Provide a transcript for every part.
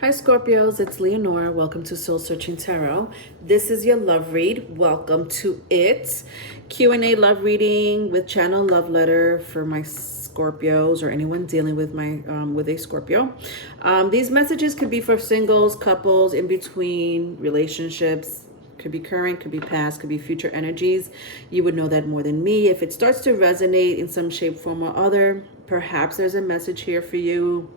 Hi Scorpios, it's Leonora. Welcome to Soul Searching Tarot. This is your love read. Welcome to it. Q&A love reading with channel love letter for my Scorpios or anyone dealing with with a Scorpio. These messages could be for singles, couples, in between, relationships. Could be current, could be past, could be future energies. You would know that more than me. If it starts to resonate in some shape, form, or other, perhaps there's a message here for you.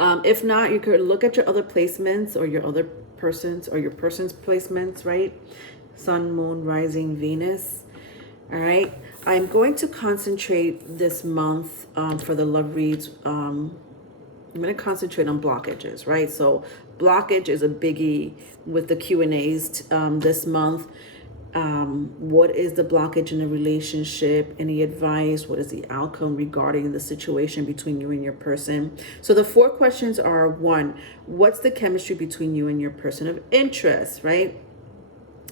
If not, you could look at your other placements or your other persons or your person's placements, right? Sun, moon, rising, Venus. All right. I'm going to concentrate this month for the love reads. I'm going to concentrate on blockages, right? So blockage is a biggie with the Q&As this month. What is the blockage in a relationship? Any advice? What is the outcome regarding the situation between you and your person? So the 4 questions are: 1, what's the chemistry between you and your person of interest, right?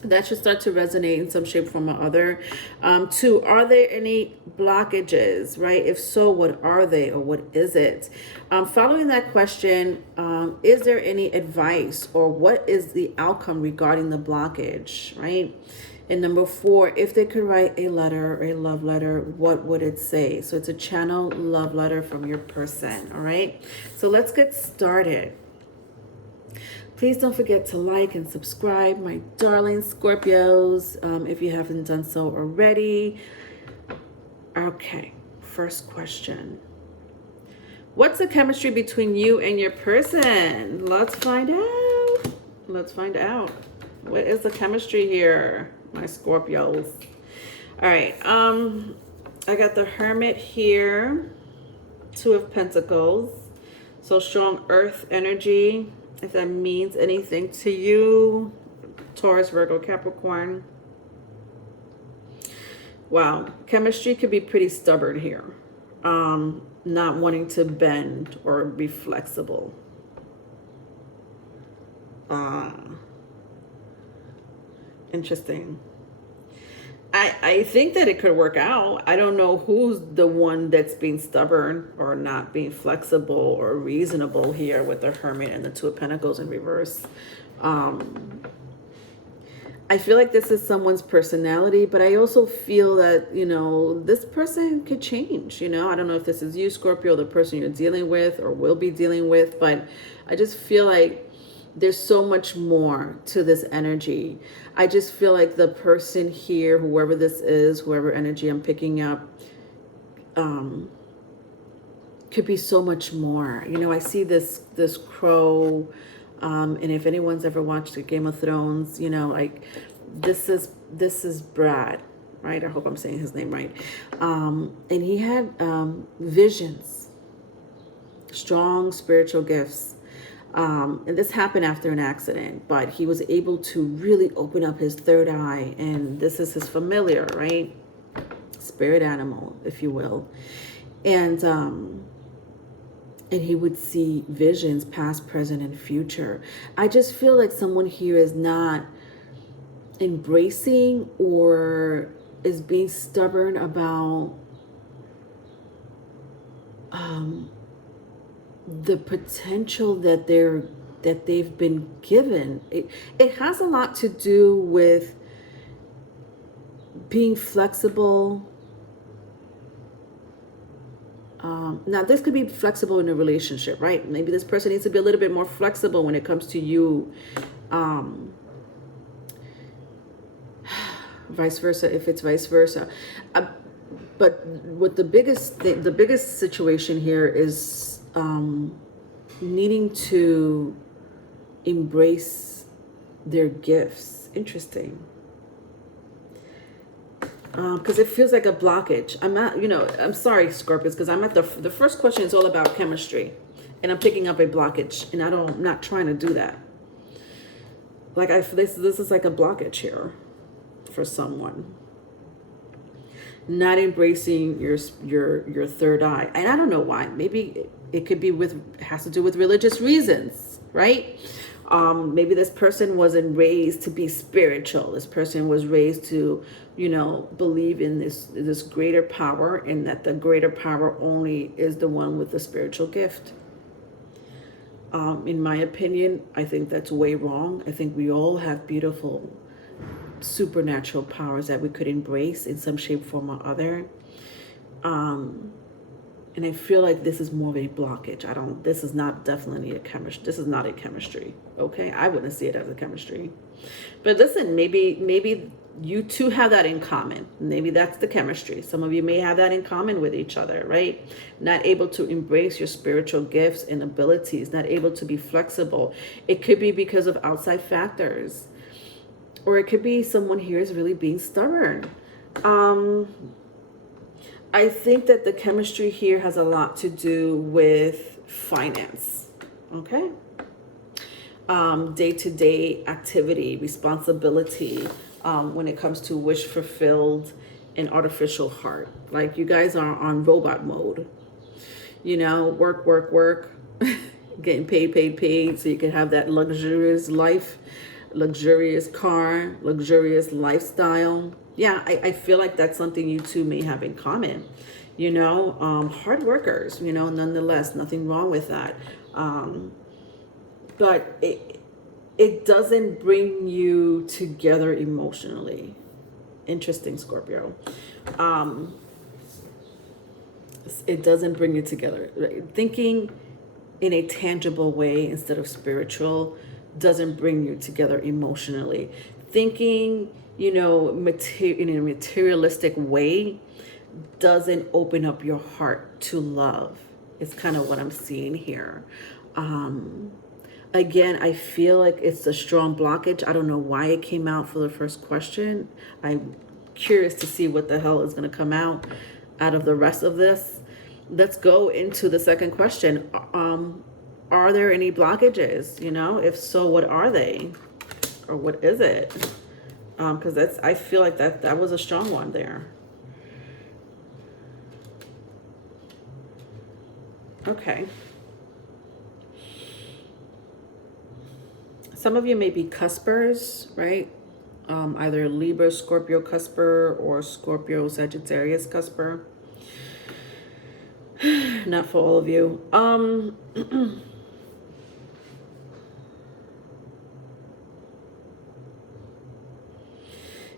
That should start to resonate in some shape, form, or other. 2, are there any blockages, right? If so, what are they or what is it? Following that question, is there any advice or what is the outcome regarding the blockage, right? And number 4, if they could write a letter, a love letter, what would it say? So it's a channel love letter from your person, all right? So let's get started. Please don't forget to like and subscribe, my darling Scorpios, if you haven't done so already. Okay, first question. What's the chemistry between you and your person? Let's find out. Let's find out. What is the chemistry here, my Scorpios? All right, I got the Hermit here, 2 of Pentacles. So strong earth energy. If that means anything to you, Taurus, Virgo, Capricorn. Wow, chemistry could be pretty stubborn here. Not wanting to bend or be flexible. Interesting. I think that it could work out. I don't know who's the one that's being stubborn or not being flexible or reasonable here with the Hermit and the 2 of Pentacles in reverse. I feel like this is someone's personality, but I also feel that, this person could change. I don't know if this is you, Scorpio, the person you're dealing with or will be dealing with, but I just feel like there's so much more to this energy. I just feel like the person here, whoever this is, whoever energy I'm picking up, could be so much more. I see this crow, and if anyone's ever watched the Game of Thrones, like this is Brad, right? I hope I'm saying his name right. And he had visions, strong spiritual gifts. And this happened after an accident, but he was able to really open up his third eye, and this is his familiar, right? Spirit animal, if you will. And he would see visions, past, present, and future. I just feel like someone here is not embracing or is being stubborn about the potential that they've been given. It has a lot to do with being flexible. Now this could be flexible in a relationship, right? Maybe this person needs to be a little bit more flexible when it comes to you. Vice versa, if it's vice versa. But what the biggest situation here is needing to embrace their gifts. Interesting. Because it feels like a blockage. I'm sorry, Scorpius, because I'm at the first question is all about chemistry, and I'm picking up a blockage, and I'm not trying to do that. Like this is like a blockage here for someone. Not embracing your third eye, and I don't know why. Maybe it could be has to do with religious reasons, right? Maybe this person wasn't raised to be spiritual. This person was raised to, believe in this greater power, and that the greater power only is the one with the spiritual gift. In my opinion, I think that's way wrong. I think we all have beautiful supernatural powers that we could embrace in some shape, form, or other. And I feel like this is more of a blockage. This is not definitely a chemistry. This is not a chemistry. Okay. I wouldn't see it as a chemistry. But listen, maybe you two have that in common. Maybe that's the chemistry. Some of you may have that in common with each other, right? Not able to embrace your spiritual gifts and abilities, not able to be flexible. It could be because of outside factors, or it could be someone here is really being stubborn. I think that the chemistry here has a lot to do with finance, okay? Day-to-day activity, responsibility, when it comes to wish fulfilled and artificial heart. Like you guys are on robot mode, you know, work, work, work, getting paid, so you can have that luxurious life, luxurious car, luxurious lifestyle. Yeah, I feel like that's something you two may have in common. You know, hard workers, you know, nonetheless, nothing wrong with that. But it doesn't bring you together emotionally. Interesting, Scorpio. It doesn't bring you together. Thinking in a tangible way instead of spiritual doesn't bring you together emotionally. Thinking, you know, in a materialistic way doesn't open up your heart to love. It's kind of what I'm seeing here. Again, I feel like it's a strong blockage. I don't know why it came out for the first question. I'm curious to see what the hell is going to come out of the rest of this. Let's go into the second question. Are there any blockages? You know, if so, what are they? Or what is it? Because I feel like that was a strong one there. Okay. Some of you may be cuspers, right? Either Libra, Scorpio cusper, or Scorpio, Sagittarius cusper. Not for all of you.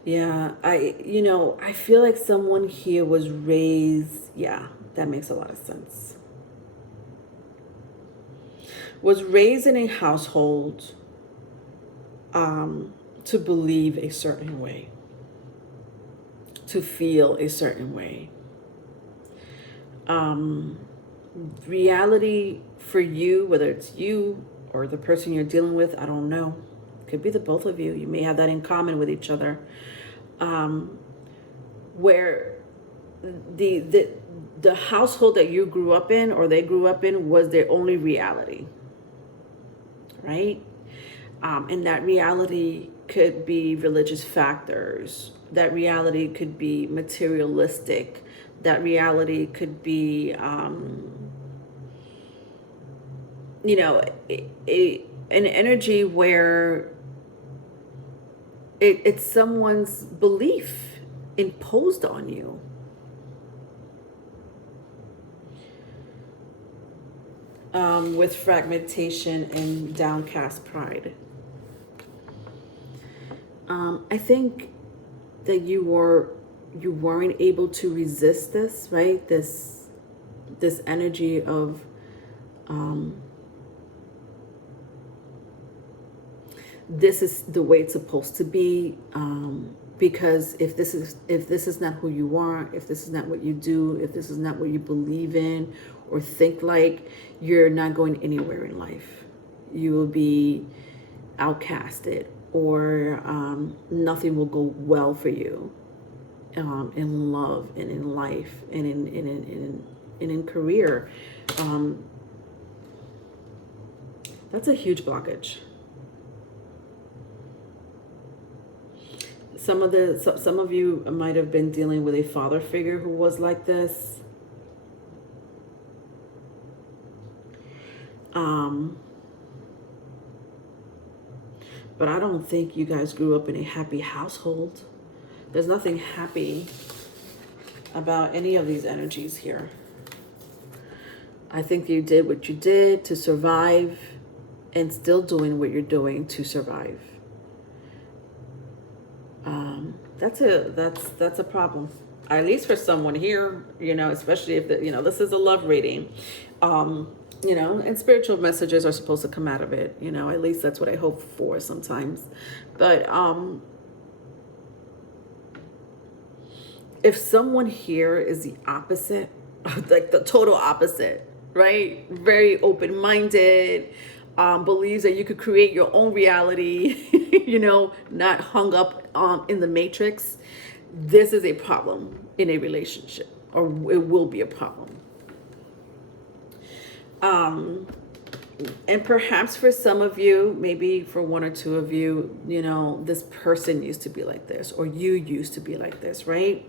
Yeah, I feel like someone here was raised, yeah, that makes a lot of sense. Was raised in a household to believe a certain way, to feel a certain way. Reality for you, whether it's you or the person you're dealing with, I don't know. Could be the both of you. You may have that in common with each other. Where the household that you grew up in or they grew up in was their only reality, right? And that reality could be religious factors. That reality could be materialistic. That reality could be, you know, an energy where it's someone's belief imposed on you. With fragmentation and downcast pride. I think that you weren't able to resist this, right? This energy of this is the way it's supposed to be, because if this is not who you are, if this is not what you do, if this is not what you believe in or think like, you're not going anywhere in life. You will be outcasted, or nothing will go well for you in love and in life and in career. That's a huge blockage. Some of you might have been dealing with a father figure who was like this. But I don't think you guys grew up in a happy household. There's nothing happy about any of these energies here. I think you did what you did to survive. and still doing what you're doing to survive. That's a problem, at least for someone here, especially if this is a love reading, and spiritual messages are supposed to come out of it, at least that's what I hope for sometimes. But if someone here is the opposite, like the total opposite, right? Very open-minded, believes that you could create your own reality, not hung up in the matrix, this is a problem in a relationship, or it will be a problem. And perhaps for some of you, maybe for one or two of you, this person used to be like this, or you used to be like this, right?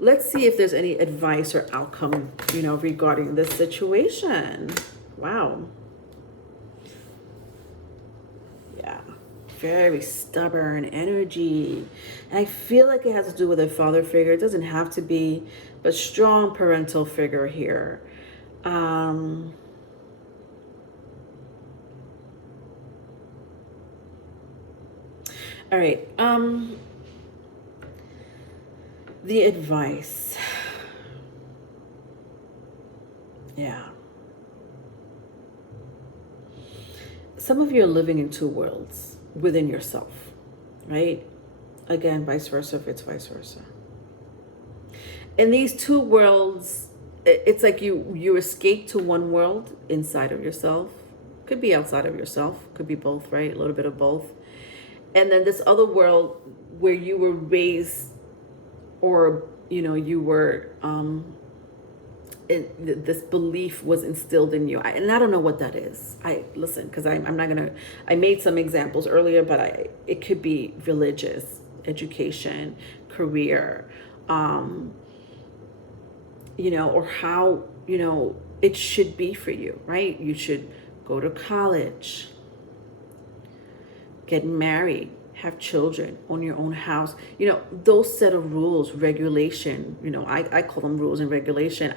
Let's see if there's any advice or outcome, regarding this situation. Wow. Yeah. Very stubborn energy. And I feel like it has to do with a father figure. It doesn't have to be, but strong parental figure here. All right. The advice. Yeah. Some of you are living in two worlds within yourself, right? Again, vice versa if it's vice versa. In these two worlds, it's like you escape to one world inside of yourself. Could be outside of yourself. Could be both, right? A little bit of both. And then this other world where you were raised, or, you were, this belief was instilled in you. And I don't know what that is. Listen, because I'm not going to, I made some examples earlier, but it could be religious, education, career, or how, it should be for you, right? You should go to college, get married, have children, own your own house, those set of rules, regulation, I call them rules and regulation.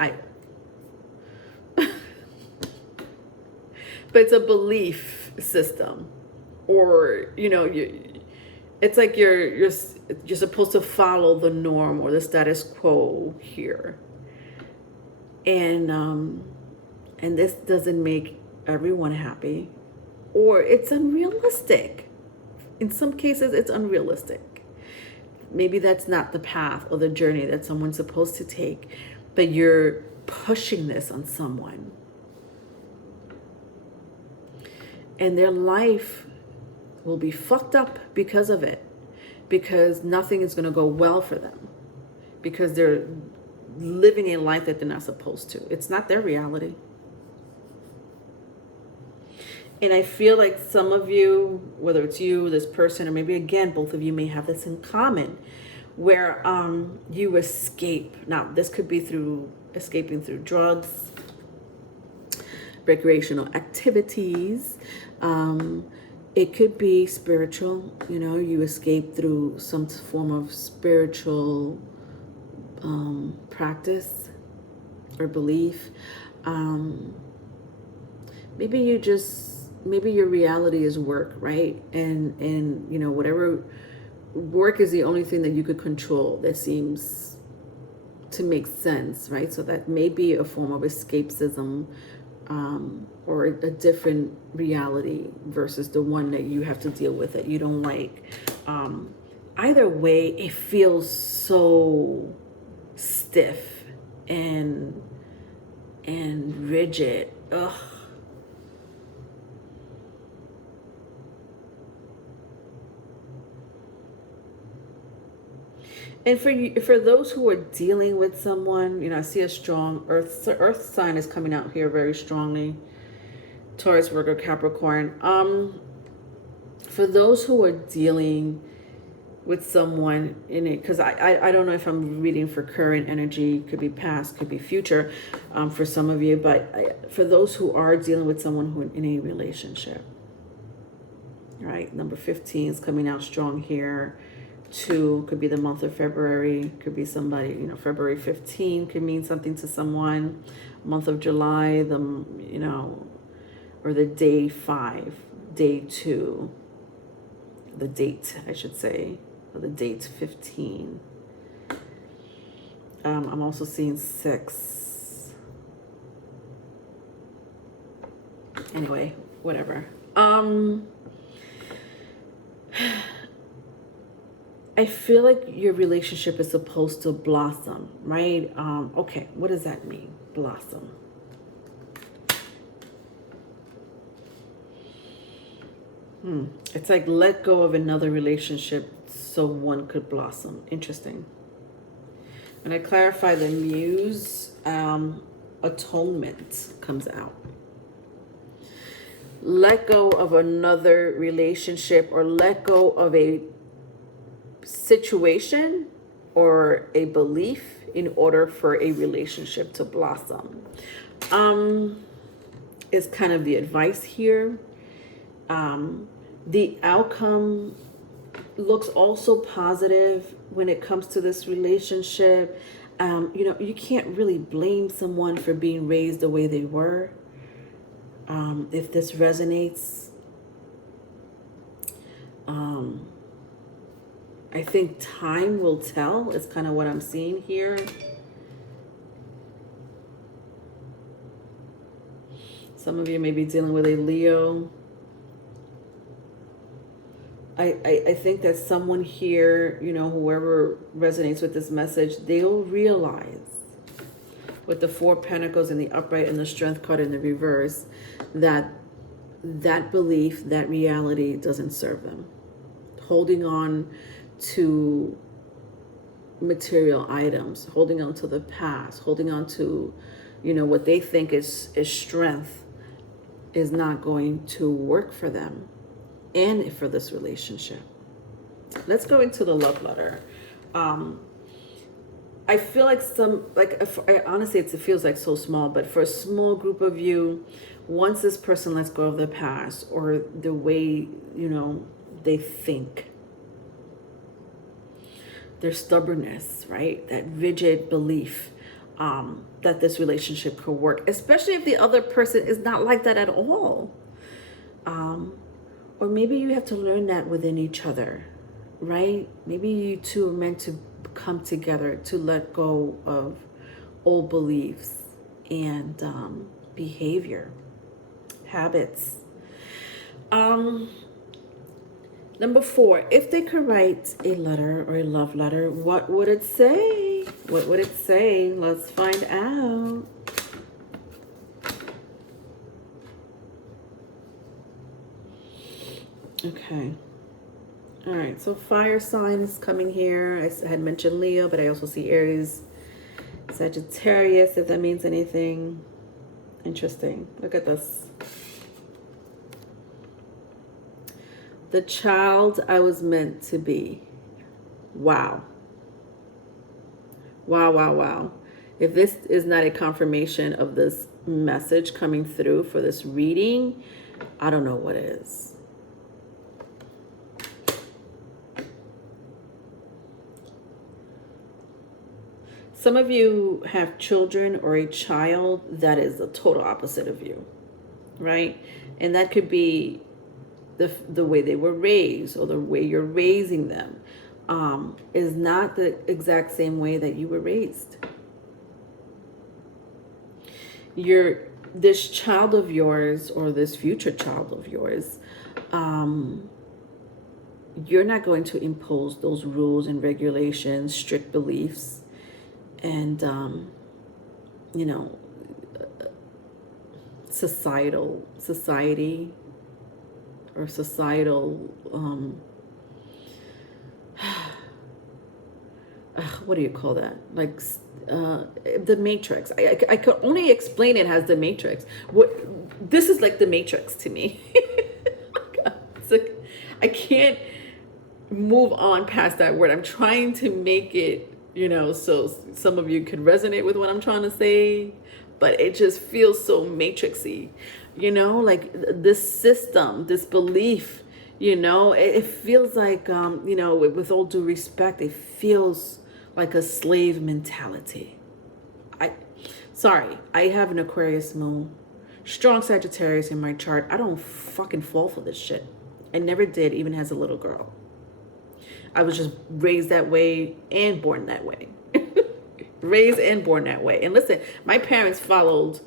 But it's a belief system, or, it's like you're supposed to follow the norm or the status quo here. And this doesn't make everyone happy, or it's unrealistic. In some cases, it's unrealistic. Maybe that's not the path or the journey that someone's supposed to take, but you're pushing this on someone. And their life will be fucked up because of it, because nothing is going to go well for them, because they're living a life that they're not supposed to. It's not their reality. And I feel like some of you, whether it's you, this person, or maybe again, both of you may have this in common, where you escape. Now, this could be through escaping through drugs, recreational activities. It could be spiritual, you escape through some form of spiritual practice or belief. Maybe your reality is work, right? And whatever, work is the only thing that you could control that seems to make sense, right? So that may be a form of escapism, or a different reality versus the one that you have to deal with that you don't like. Either way, it feels so stiff and rigid. Ugh. And for those who are dealing with someone, I see a strong earth sign is coming out here very strongly. Taurus, Virgo, Capricorn. For those who are dealing with someone in it, because I don't know if I'm reading for current energy, could be past, could be future, for some of you, but for those who are dealing with someone who in a relationship, right? Number 15 is coming out strong here. 2 could be the month of February, could be somebody, February 15 could mean something to someone. Month of July, or the day 5, day 2, the date, I should say, or the date 15. I'm also seeing 6. Anyway, whatever. I feel like your relationship is supposed to blossom, right? Okay, what does that mean? Blossom. It's like let go of another relationship so one could blossom. Interesting. When I clarify the muse, atonement comes out. Let go of another relationship or let go of a situation or a belief in order for a relationship to blossom. Is kind of the advice here. The outcome looks also positive when it comes to this relationship. You can't really blame someone for being raised the way they were. If this resonates, I think time will tell is kind of what I'm seeing here. Some of you may be dealing with a Leo. I think that someone here, whoever resonates with this message, they'll realize with the 4 Pentacles in the upright and the Strength card in the reverse, that belief, that reality doesn't serve them. Holding on to material items, holding on to the past, holding on to, what they think is strength is not going to work for them and for this relationship. Let's go into the love letter. I feel like honestly, it feels like so small, but for a small group of you, once this person lets go of the past or the way, they think, their stubbornness, right? That rigid belief that this relationship could work, especially if the other person is not like that at all. Or maybe you have to learn that within each other, right? Maybe you two are meant to come together to let go of old beliefs and behavior, habits. Number 4, if they could write a letter or a love letter, what would it say? What would it say? Let's find out. Okay. All right. So fire signs coming here. I had mentioned Leo, but I also see Aries, Sagittarius, if that means anything. Interesting. Look at this. The child I was meant to be. Wow. Wow, wow, wow. If this is not a confirmation of this message coming through for this reading, I don't know what is. Some of you have children or a child that is the total opposite of you, right? And that could be the way they were raised or the way you're raising them is not the exact same way that you were raised. This child of yours or this future child of yours, you're not going to impose those rules and regulations, strict beliefs, and society or societal what do you call that, like the Matrix. I could only explain it as the Matrix. This is like the Matrix to me. It's like, I can't move on past that word. I'm trying to make it, so some of you could resonate with what I'm trying to say, but it just feels so matrixy, like this system, this belief, it feels like, with all due respect, it feels like a slave mentality. I have an Aquarius moon. Strong Sagittarius in my chart. I don't fucking fall for this shit. I never did, even as a little girl. I was just raised that way and born that way. Raised and born that way. And listen, my parents followed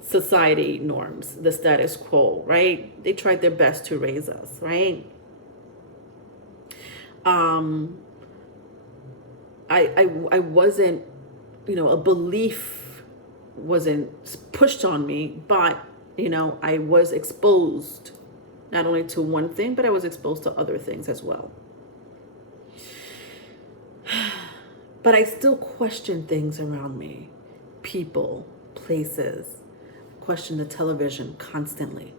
society norms, the status quo, right? They tried their best to raise us, right? I wasn't, a belief wasn't pushed on me, but, I was exposed not only to one thing, but I was exposed to other things as well. But I still question things around me, people, places, question the television constantly.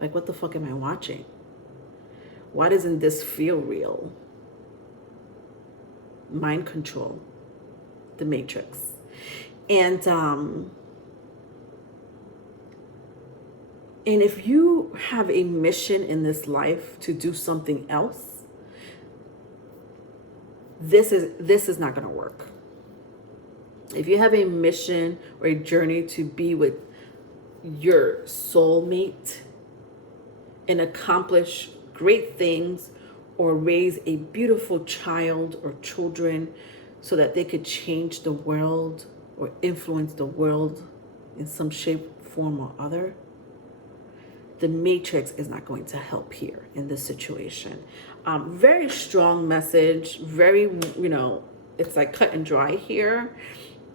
Like, what the fuck am I watching? Why doesn't this feel real? Mind control, the Matrix. And if you have a mission in this life to do something else, this is not going to work. If you have a mission or a journey to be with your soulmate and accomplish great things or raise a beautiful child or children so that they could change the world or influence the world in some shape, form, or other, the Matrix is not going to help here in this situation. Very strong message, very, it's like cut and dry here.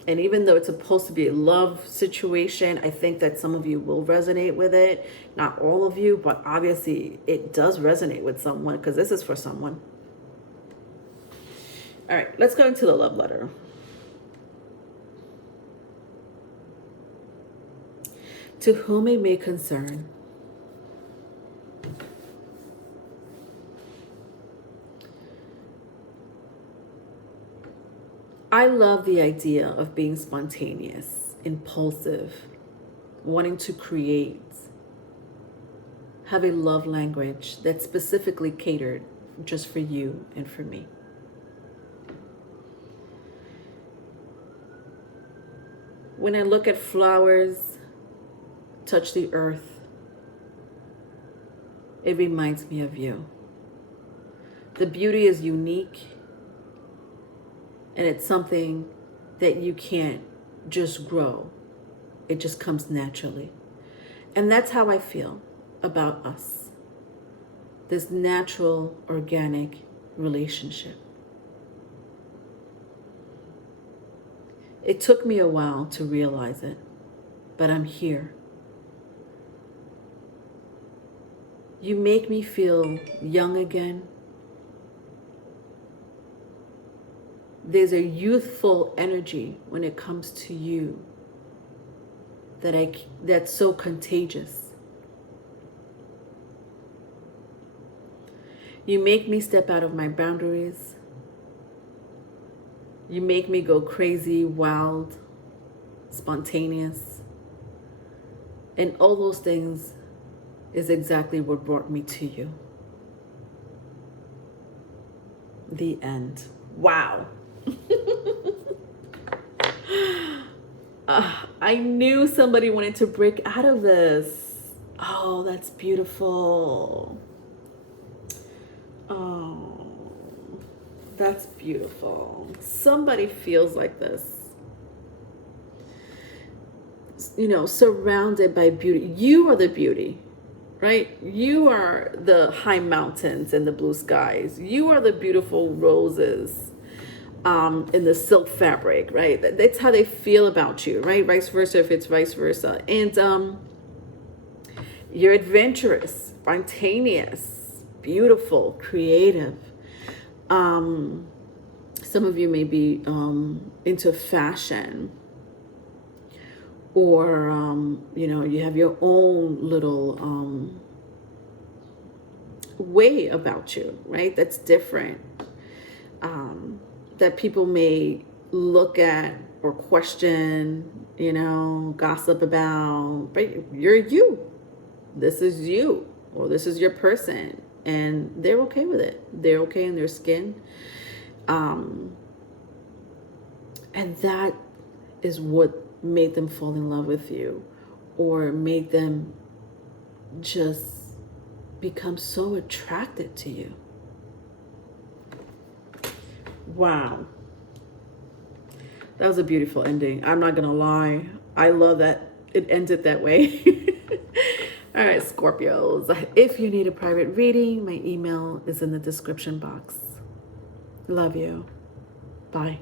And even though it's supposed to be a love situation, I think that some of you will resonate with it. Not all of you, but obviously it does resonate with someone because this is for someone. All right, let's go into the love letter. To whom it may concern. I love the idea of being spontaneous, impulsive, wanting to create, have a love language that's specifically catered just for you and for me. When I look at flowers, touch the earth, it reminds me of you. The beauty is unique. And it's something that you can't just grow. It just comes naturally. And that's how I feel about us. This natural, organic relationship. It took me a while to realize it, but I'm here. You make me feel young again. There's a youthful energy when it comes to you that's so contagious. You make me step out of my boundaries. You make me go crazy, wild, spontaneous. And all those things is exactly what brought me to you. The end. Wow. I knew somebody wanted to break out of this. Oh, that's beautiful. Oh, that's beautiful. Somebody feels like this. Surrounded by beauty. You are the beauty, right? You are the high mountains and the blue skies. You are the beautiful roses in the silk fabric, right? That's how they feel about you, right? Vice versa if it's vice versa. And you're adventurous, spontaneous, beautiful, creative. Some of you may be into fashion, or you have your own little way about you, right? That's different. That people may look at or question, gossip about, but you're you. This is you, or this is your person, and they're okay with it. They're okay in their skin. And that is what made them fall in love with you, or made them just become so attracted to you. Wow. That was a beautiful ending. I'm not gonna lie. I love that it ended that way. All right, Scorpios. If you need a private reading, my email is in the description box. Love you. Bye.